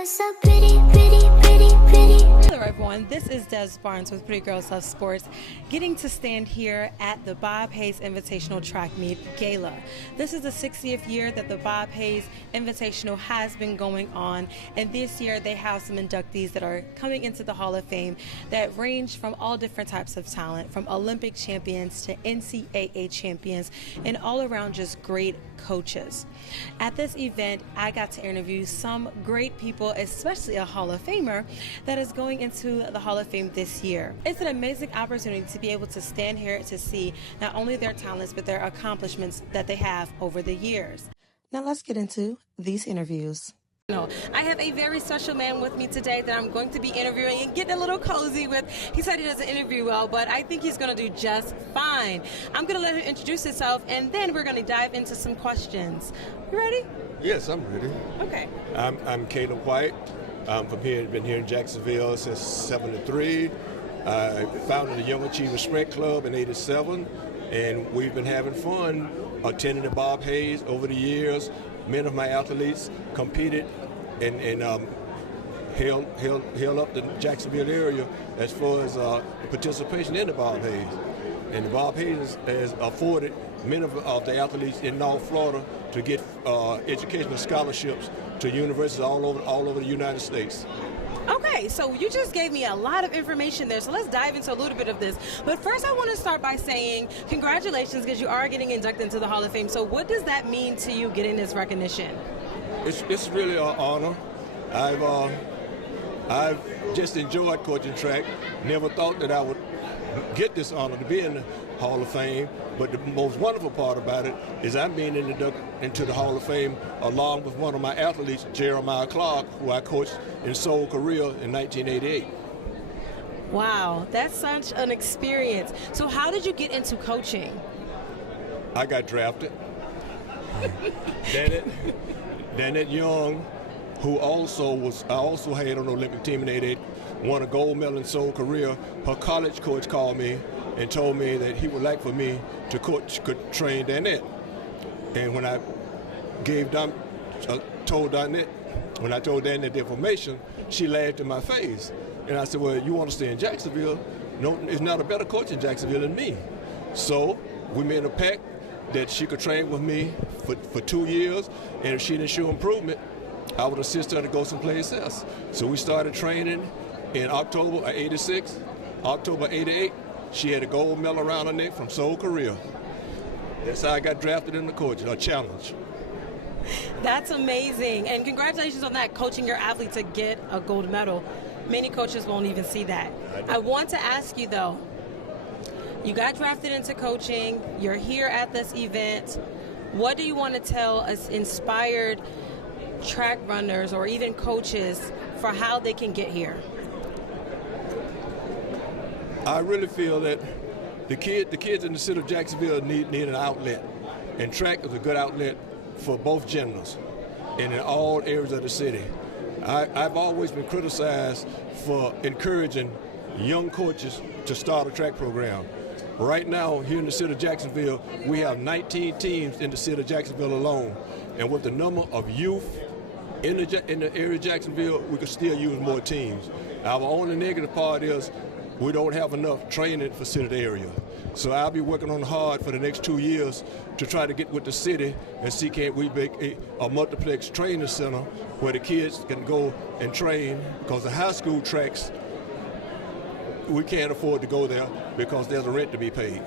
you're so pretty, pretty, pretty, pretty. Hello everyone, this is Des Barnes with Pretty Girls Love Sports, getting to stand here at the Bob Hayes Invitational Track Meet Gala. This is the 60th year that the Bob Hayes Invitational has been going on, and this year they have some inductees that are coming into the Hall of Fame that range from all different types of talent, from Olympic champions to NCAA champions, and all around just great coaches. At this event, I got to interview some great people, especially a Hall of Famer that is going into the Hall of Fame this year. It's an amazing opportunity to be able to stand here to see not only their talents, but their accomplishments that they have over the years. Now let's get into these interviews. I have a very special man with me today that I'm going to be interviewing and getting a little cozy with. He said he doesn't interview well, but I think he's going to do just fine. I'm going to let him introduce himself, and then we're going to dive into some questions. You ready? Yes, I'm ready. Okay. I'm Caleb White. I'm from here, been here in Jacksonville since '73. I founded the Young Achievers Sprint Club in '87, and we've been having fun attending the Bob Hayes over the years. Many of my athletes competed and held up the Jacksonville area as far as participation in the Bob Hayes. And the Bob Hayes has afforded many of the athletes in North Florida to get educational scholarships to universities all over the United States. Okay, so you just gave me a lot of information there, so let's dive into a little bit of this. But first I want to start by saying congratulations, because you are getting inducted into the Hall of Fame. So what does that mean to you, getting this recognition? It's really an honor. I've just enjoyed coaching track. Never thought that I would get this honor to be in the Hall of Fame, but the most wonderful part about it is I'm being inducted into the Hall of Fame along with one of my athletes, Jeremiah Clark, who I coached in Seoul, Korea in 1988. Wow, that's such an experience. So how did you get into coaching? I got drafted. Dannette Young, who I also had on the Olympic team in '88, won a gold medal in Seoul, Korea. Her college coach called me and told me that he would like for me to train Dannette. And when I told Dannette the information, she laughed in my face. And I said, well, you want to stay in Jacksonville? No, there's not a better coach in Jacksonville than me. So we made a pact that she could train with me for 2 years, and if she didn't show improvement, I would assist her to go someplace else. So we started training in October of '86. October '88, she had a gold medal around her neck from Seoul, Korea. That's how I got drafted in the coaching, a challenge. That's amazing, and congratulations on that, coaching your athlete to get a gold medal. Many coaches won't even see that. I want to ask you though, you got drafted into coaching, you're here at this event. What do you want to tell us inspired track runners or even coaches for how they can get here? I really feel that the kids in the city of Jacksonville need an outlet, and track is a good outlet for both genders and in all areas of the city. I've always been criticized for encouraging young coaches to start a track program. Right now, here in the city of Jacksonville, we have 19 teams in the city of Jacksonville alone, and with the number of youth in the area of Jacksonville, we could still use more teams. Our only negative part is we don't have enough training for the area. So I'll be working on hard for the next 2 years to try to get with the city and see can we make a multiplex training center where the kids can go and train, because the high school tracks, we can't afford to go there because there's a rent to be paid.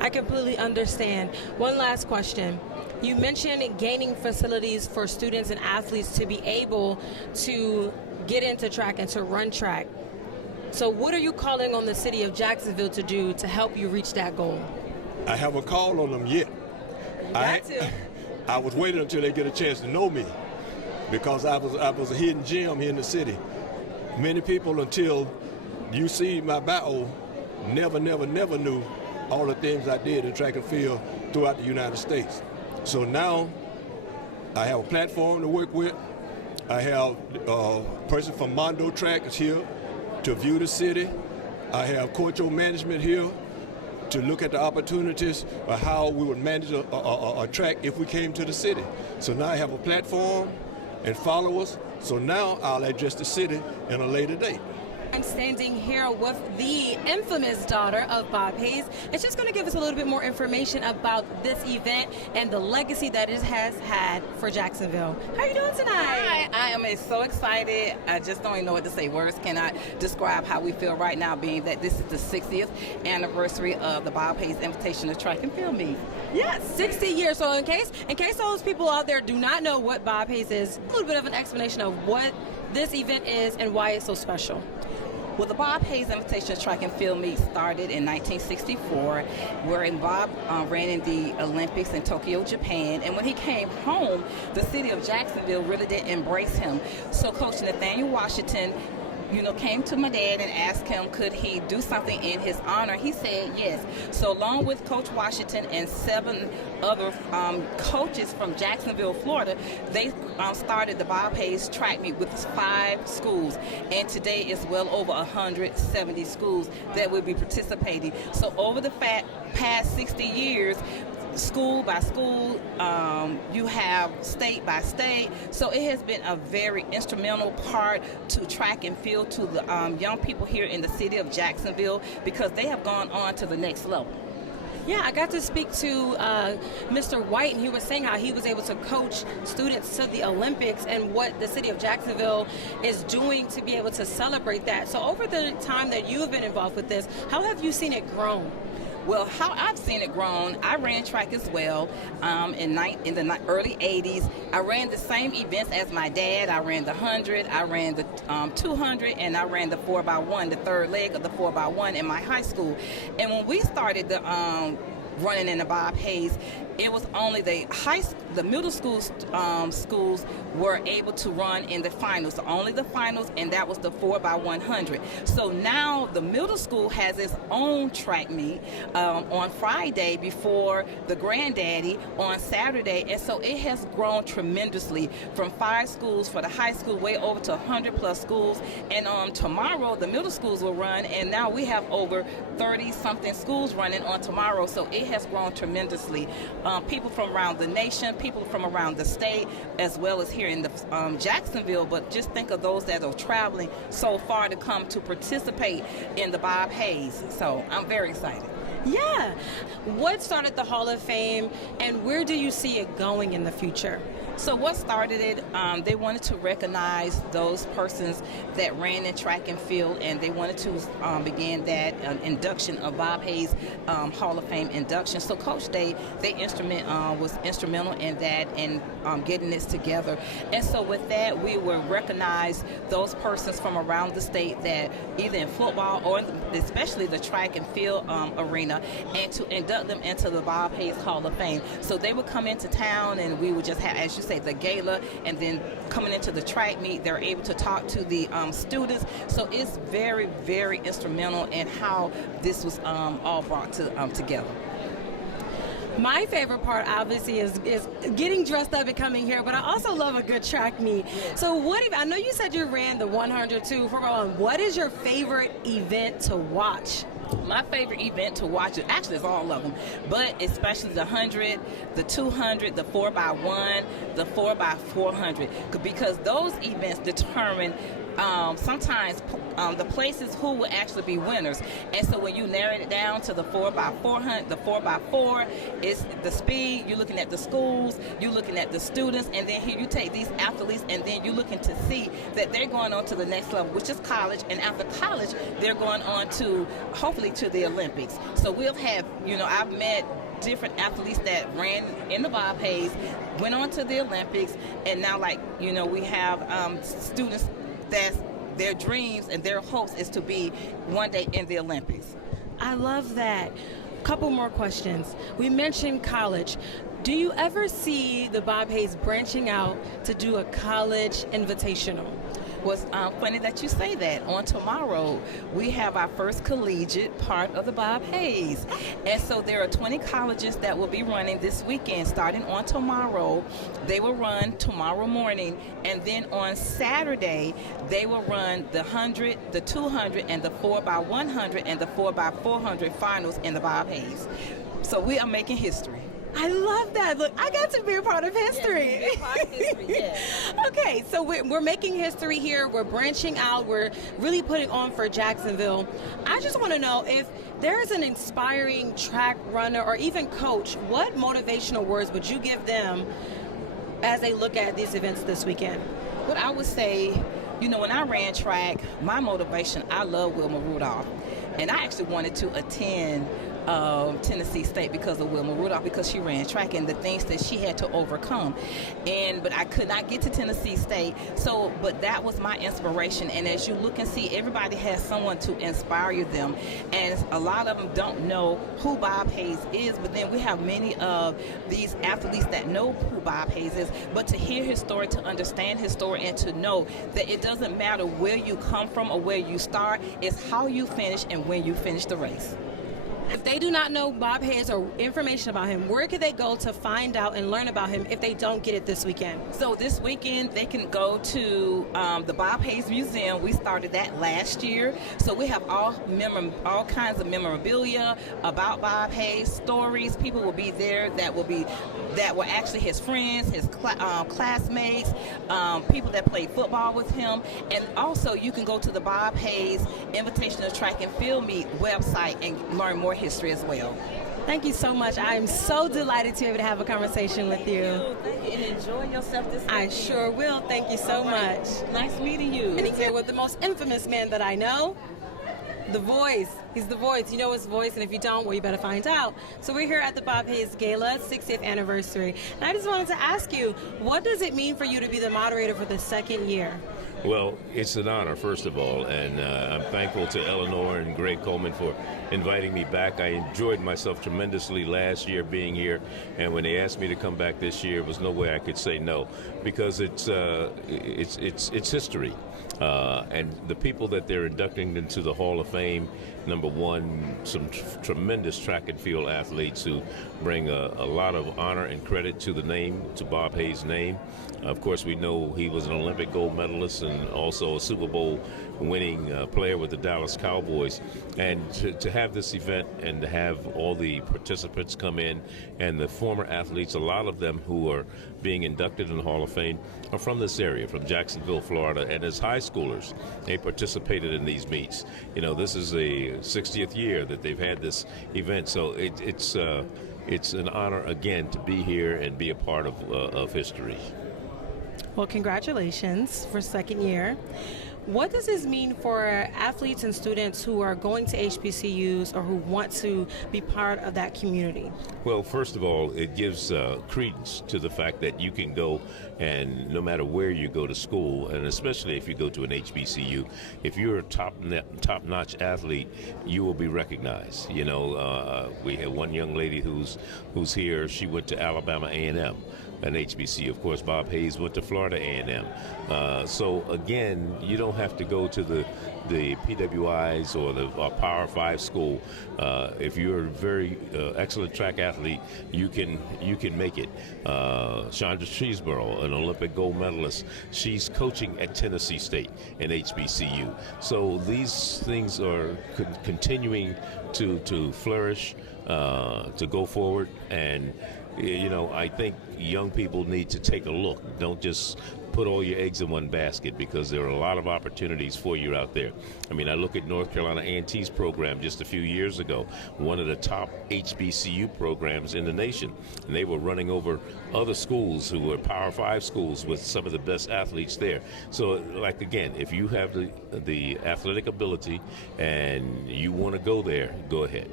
I completely understand. One last question. You mentioned gaining facilities for students and athletes to be able to get into track and to run track. So what are you calling on the city of Jacksonville to do to help you reach that goal? I haven't called on them yet. You got to. I was waiting until they get a chance to know me, because I was a hidden gem here in the city. Many people, until you see my bio, never knew all the things I did in track and field throughout the United States. So now I have a platform to work with. I have a person from Mondo Track is here to view the city. I have coach management here to look at the opportunities of how we would manage a track if we came to the city. So now I have a platform, and follow us. So now I'll address the city in a later date. I'm standing here with the infamous daughter of Bob Hayes. It's just going to give us a little bit more information about this event and the legacy that it has had for Jacksonville. How are you doing tonight? Hi, I am so excited. I just don't even know what to say. Words cannot describe how we feel right now, being that this is the 60th anniversary of the Bob Hayes Invitational Track and Field Meet. Yeah, 60 years. So in case those people out there do not know what Bob Hayes is, a little bit of an explanation of what this event is and why it's so special. Well, the Bob Hayes Invitational Track and Field Meet started in 1964, wherein Bob ran in the Olympics in Tokyo, Japan. And when he came home, the city of Jacksonville really did embrace him. So Coach Nathaniel Washington came to my dad and asked him, could he do something in his honor? He said yes. So along with Coach Washington and 7 other coaches from Jacksonville, Florida, they started the Bob Hayes track meet with 5 schools. And today it's well over 170 schools that will be participating. So over the past 60 years, school by school, you have state by state. So it has been a very instrumental part to track and field to the young people here in the city of Jacksonville, because they have gone on to the next level. Yeah, I got to speak to Mr. White, and he was saying how he was able to coach students to the Olympics and what the city of Jacksonville is doing to be able to celebrate that. So over the time that you have been involved with this, how have you seen it grow? Well, how I've seen it grown, I ran track as well in the early 80s. I ran the same events as my dad. I ran the 100, I ran the 200, and I ran the 4x1, the third leg of the 4x1 in my high school. And when we started the running in the Bob Hayes, it was only the middle schools were able to run in the finals, only the finals, and that was the 4x100. So now the middle school has its own track meet on Friday before the granddaddy on Saturday, and so it has grown tremendously from 5 schools for the high school way over to 100 plus schools. And tomorrow the middle schools will run, and now we have over 30 something schools running on tomorrow. So it has grown tremendously. People from around the nation, people from around the state, as well as here in the Jacksonville. But just think of those that are traveling so far to come to participate in the Bob Hayes. So I'm very excited. Yeah. What started the Hall of Fame, and where do you see it going in the future? So what started it, they wanted to recognize those persons that ran in track and field, and they wanted to begin that induction of Bob Hayes Hall of Fame induction. So Coach Day, was instrumental in that and getting this together. And so with that, we will recognize those persons from around the state that either in football or especially the track and field arena, and to induct them into the Bob Hayes Hall of Fame. So they would come into town, and we would just have, as you say, the gala, and then coming into the track meet, they're able to talk to the students. So it's very, very instrumental in how this was all brought together. My favorite part, obviously, is getting dressed up and coming here, but I also love a good track meet. So I know you said you ran the 100 too. What is your favorite event to watch? My favorite event to watch, actually it's all of them, but especially the 100, the 200, the 4x1, the 4x400, because those events determine sometimes the places who will actually be winners. And so when you narrow it down to the 4x400, the 4x4 is the speed. You're looking at the schools, you're looking at the students, and then here you take these athletes, and then you're looking to see that they're going on to the next level, which is college. And after college, they're going on to hopefully to the Olympics. So we'll have, I've met different athletes that ran in the Bob Hayes, went on to the Olympics, and now we have students that's their dreams and their hopes is to be one day in the Olympics. I love that. Couple more questions. We mentioned college. Do you ever see the Bob Hayes branching out to do a college invitational? Well, it's funny that you say that. On tomorrow, we have our first collegiate part of the Bob Hayes. And so there are 20 colleges that will be running this weekend. Starting on tomorrow, they will run tomorrow morning. And then on Saturday, they will run the 100, the 200, and the 4x100 and the 4x400 finals in the Bob Hayes. So we are making history. I love that. Look, I got to be a part of history. Yeah, part of history, yes. Okay, so we're making history here. We're branching out. We're really putting on for Jacksonville. I just want to know if there is an inspiring track runner or even coach, what motivational words would you give them as they look at these events this weekend? What I would say, you know, when I ran track, my motivation, I love Wilma Rudolph. And I actually wanted to attend Tennessee State because of Wilma Rudolph, because she ran track and the things that she had to overcome. But I could not get to Tennessee State. But that was my inspiration. And as you look and see, everybody has someone to inspire them. And a lot of them don't know who Bob Hayes is, but then we have many of these athletes that know who Bob Hayes is. But to hear his story, to understand his story, and to know that it doesn't matter where you come from or where you start, it's how you finish and when you finish the race. If they do not know Bob Hayes or information about him, where could they go to find out and learn about him if they don't get it this weekend? So this weekend, they can go to the Bob Hayes Museum. We started that last year. So we have all kinds of memorabilia about Bob Hayes, stories. People will be there that were actually his friends, his classmates, people that played football with him. And also you can go to the Bob Hayes Invitational Track and Field Meet website and learn more history as well. Thank you so much. I am so delighted to be able to have a conversation with you. Thank you. And enjoy yourself this I weekend. sure will. Thank you so much. Nice meeting you. And he's here with the most infamous man that I know, The Voice. He's The Voice. You know his voice, and if you don't, well, you better find out. So we're here at the Bob Hayes Gala, 60th anniversary. And I just wanted to ask you, what does it mean for you to be the moderator for the second year? Well, it's an honor, first of all, and I'm thankful to Eleanor and Greg Coleman for inviting me back. I enjoyed myself tremendously last year being here, and when they asked me to come back this year, there was no way I could say no, because it's history. And the people that they're inducting into the Hall of Fame, number one, some tremendous track and field athletes who bring a lot of honor and credit to the name, to Bob Hayes' name. Of course, we know he was an Olympic gold medalist and also a Super Bowl winning player with the Dallas Cowboys. And to have this event and to have all the participants come in and the former athletes, a lot of them who are being inducted in the Hall of Fame are from this area, from Jacksonville, Florida. And as high schoolers, they participated in these meets. You know, this is a 60th year that they've had this event. So it's an honor, again, to be here and be a part of history. Well, congratulations for second year. What does this mean for athletes and students who are going to HBCUs or who want to be part of that community? Well, first of all, it gives credence to the fact that you can go, and no matter where you go to school, and especially if you go to an HBCU, if you're a top-notch athlete, you will be recognized. You know, we have one young lady who's here. She went to Alabama A&M. An HBCU. Of course, Bob Hayes went to Florida A&M. So again, you don't have to go to the PWIs or the Power 5 school. If you're a very excellent track athlete, you can make it. Chandra Cheeseborough, an Olympic gold medalist, she's coaching at Tennessee State, an HBCU. So these things are continuing to flourish, to go forward, and you know, I think young people need to take a look. Don't just put all your eggs in one basket, because there are a lot of opportunities for you out there. I mean, I look at North Carolina A&T's program just a few years ago, one of the top HBCU programs in the nation, and they were running over other schools who were Power 5 schools with some of the best athletes there. So, like, again, if you have the athletic ability and you want to go there, go ahead.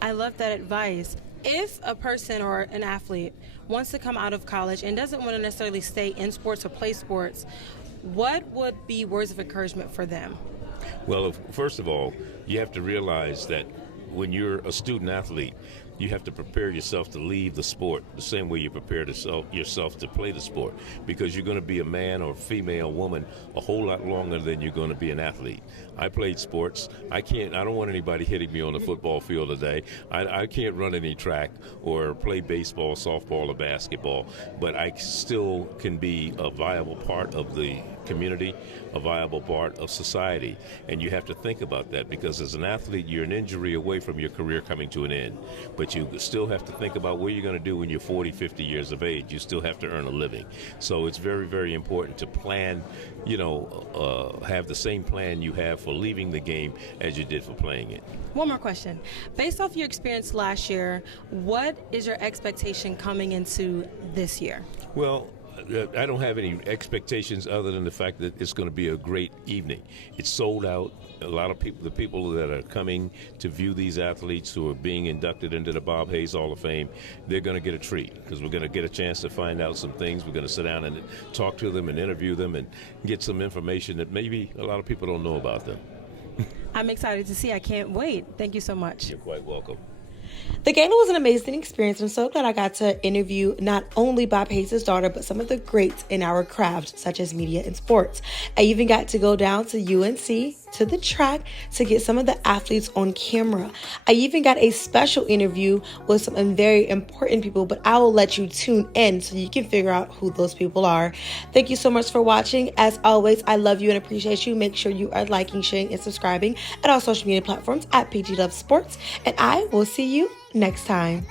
I love that advice. If a person or an athlete wants to come out of college and doesn't want to necessarily stay in sports or play sports, what would be words of encouragement for them? Well, first of all, you have to realize that when you're a student athlete, you have to prepare yourself to leave the sport the same way you prepare yourself to play the sport, because you're going to be a man or female, woman a whole lot longer than you're going to be an athlete. I played sports. I don't want anybody hitting me on the football field today. I can't run any track or play baseball, softball, or basketball, but I still can be a viable part of the community, a viable part of society. And you have to think about that, because as an athlete, you're an injury away from your career coming to an end. But but you still have to think about what you're going to do when you're 40, 50 years of age. You still have to earn a living. So it's very, very important to plan, have the same plan you have for leaving the game as you did for playing it. One more question. Based off your experience last year, what is your expectation coming into this year? Well, I don't have any expectations other than the fact that it's going to be a great evening. It's sold out. A lot of people, the people that are coming to view these athletes who are being inducted into the Bob Hayes Hall of Fame, they're going to get a treat because we're going to get a chance to find out some things. We're going to sit down and talk to them and interview them and get some information that maybe a lot of people don't know about them. I'm excited to see. I can't wait. Thank you so much. You're quite welcome. The gala was an amazing experience. I'm so glad I got to interview not only Bob Hayes' daughter, but some of the greats in our craft, such as media and sports. I even got to go down to UNC, to the track, to get some of the athletes on camera. I even got a special interview with some very important people, but I will let you tune in so you can figure out who those people are. Thank you so much for watching. As always, I love you and appreciate you. Make sure you are liking, sharing, and subscribing at all social media platforms at PGlovesports, and I will see you next time.